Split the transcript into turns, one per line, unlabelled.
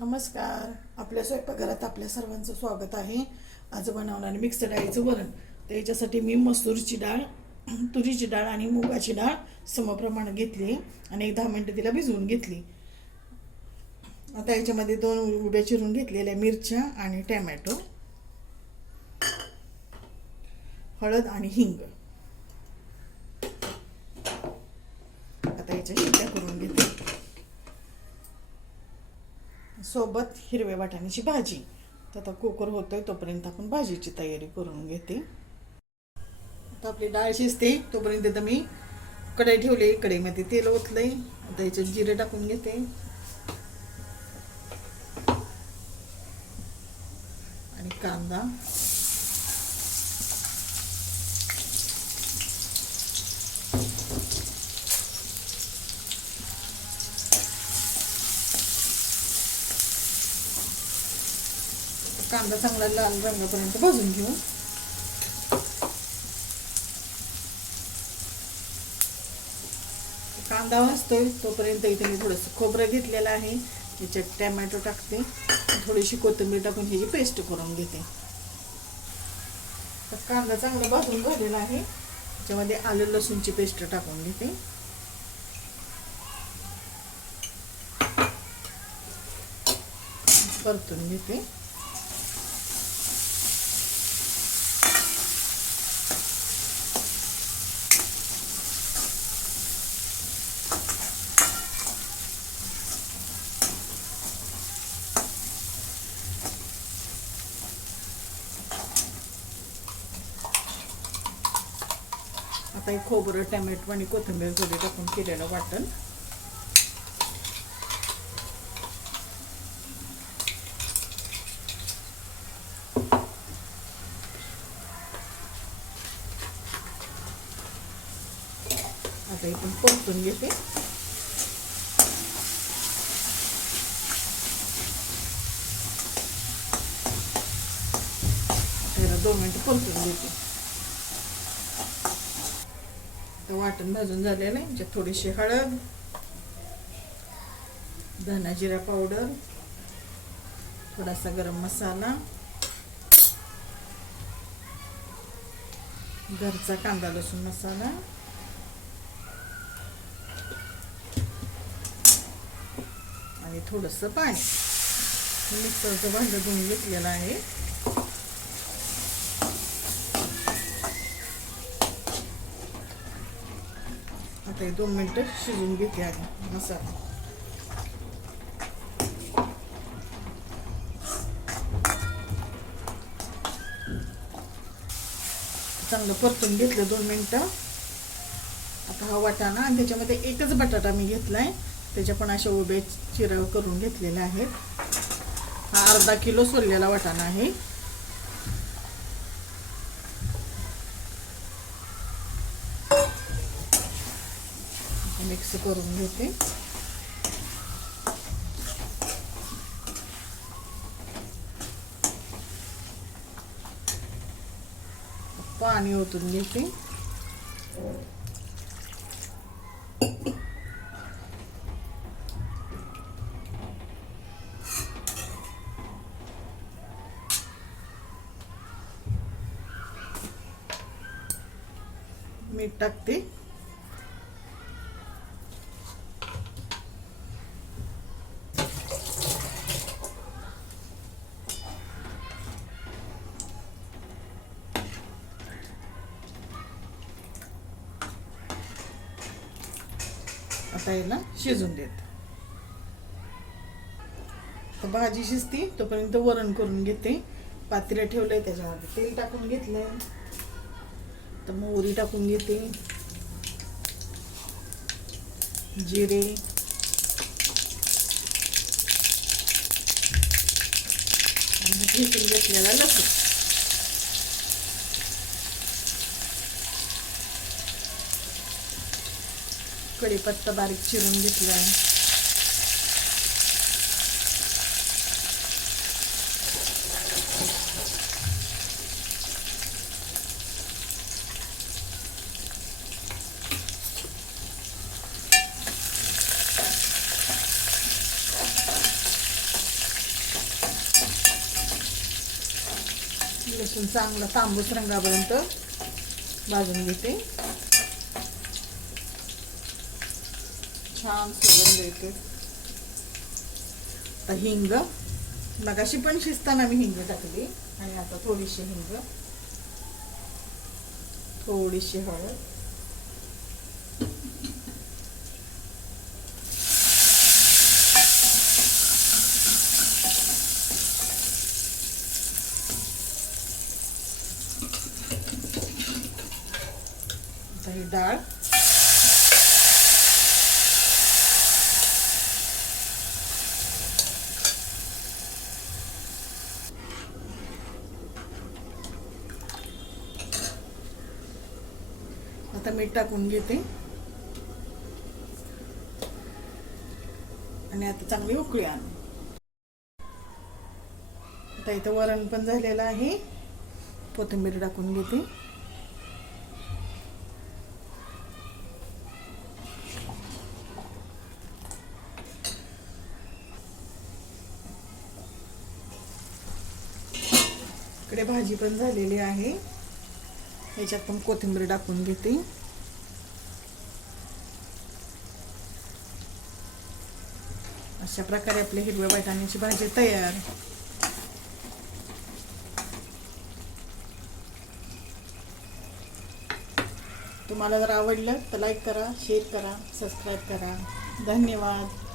नमस्कार. आपल्या स्वयंपाकघरात आपल्या सर्वांचं स्वागत आहे. आज बनवणार मिक्स डाळीचं वरण. तर याच्यासाठी मी मसूरची डाळ तुरीची डाळ आणि मुगाची डाळ समप्रमाणात घेतली आणि एक दहा मिनटं तिला भिजवून घेतली. आता याच्यामध्ये दोन उभ्या चिरून घेतलेल्या मिरच्या आणि टॅमॅटो हळद आणि हिंग. आता याच्या शिट्ट्या करून घेते सोबत हिरव्या वाटाण्याची भाजी. तर आता कुकर होतोय तोपर्यंत आपण भाजीची तयारी करून घेते. आता आपली डाळ शिजते तोपर्यंत इथं मी कढई ठेवली कढईमध्ये तेल ओतलंय. आता याच्यात जिरे टाकून घेते. आणि कांदा. कांदा चांगला लाल रंगापर्यंत भाजून घेऊ. कांदा वाजतोय तोपर्यंत इथे मी थोडंसं खोबरं घेतलेलं आहे. याच्यात टॅमॅटो टाकते. थोडीशी कोथिंबीर टाकून ह्याची पेस्ट करून घेते. तर कांदा चांगला भाजून झालेला आहे. त्याच्यामध्ये आलं लसूणची पेस्ट टाकून घेते. परतून घेते. आता हे खोबरं टमॅटो आणि कोथिंबीर थोडी टाकून केलेलं वाटण. आता इथून परतून घेते. दोन मिनटं परतून घेते तर वाटण भाजून झालेलं आहे याच्यात थोडीशी हळद धना जिरा पावडर थोडासा गरम मसाला घरचा कांदा लसूण मसाला आणि थोडंसं पाणी. मिक्सरचं भांडं धुवून घेतलेलं आहे. आता हे दोन मिनटं शिजून घेते आधी. मसाला. चांगलं परतून घेतलं दोन मिनटं. आता हा वाटाणा आणि त्याच्यामध्ये एकच बटाटा मी घेतलाय. त्याच्या पण अशा उभे चिरा करून घेतलेल्या आहेत. हा अर्धा किलो सोललेला वाटाणा आहे. मिक्स करून घेते. पाणी ओतून घेते. मीठ टाकते. आता याला शिजून देत. तर भाजी शिजती तोपर्यंत वरण करून घेते. पातेलं ठेवलंय त्याच्यामध्ये तेल टाकून घेतलंय. तर मोहरी टाकून घेते. जिरे. घेतलेला लसूण. कडीपत्ता बारीक चिरून घेतला आहे. लसूण चांगलं तांबूस रंगापर्यंत भाजून घेते. छान सुगंध येते आता हिंग. मगाशी पण शिजताना मी हिंग टाकली. आणि आता थोडीशी हिंग. थोडीशी हळद. ही डाळ. आता मीठ टाकून घेते. आणि आता चांगली उकळी आण. आता इथं वरण पण झालेलं आहे. कोथिंबीर टाकून घेते. इकडे भाजी पण झालेली आहे. याच्यात पण कोथिंबीर टाकून घेते. अशा प्रकारे आपली हिरव्या वाटाण्याची भाजी तयार. तुम्हाला जर आवडलं तर लाईक करा शेअर करा सबस्क्राईब करा. धन्यवाद.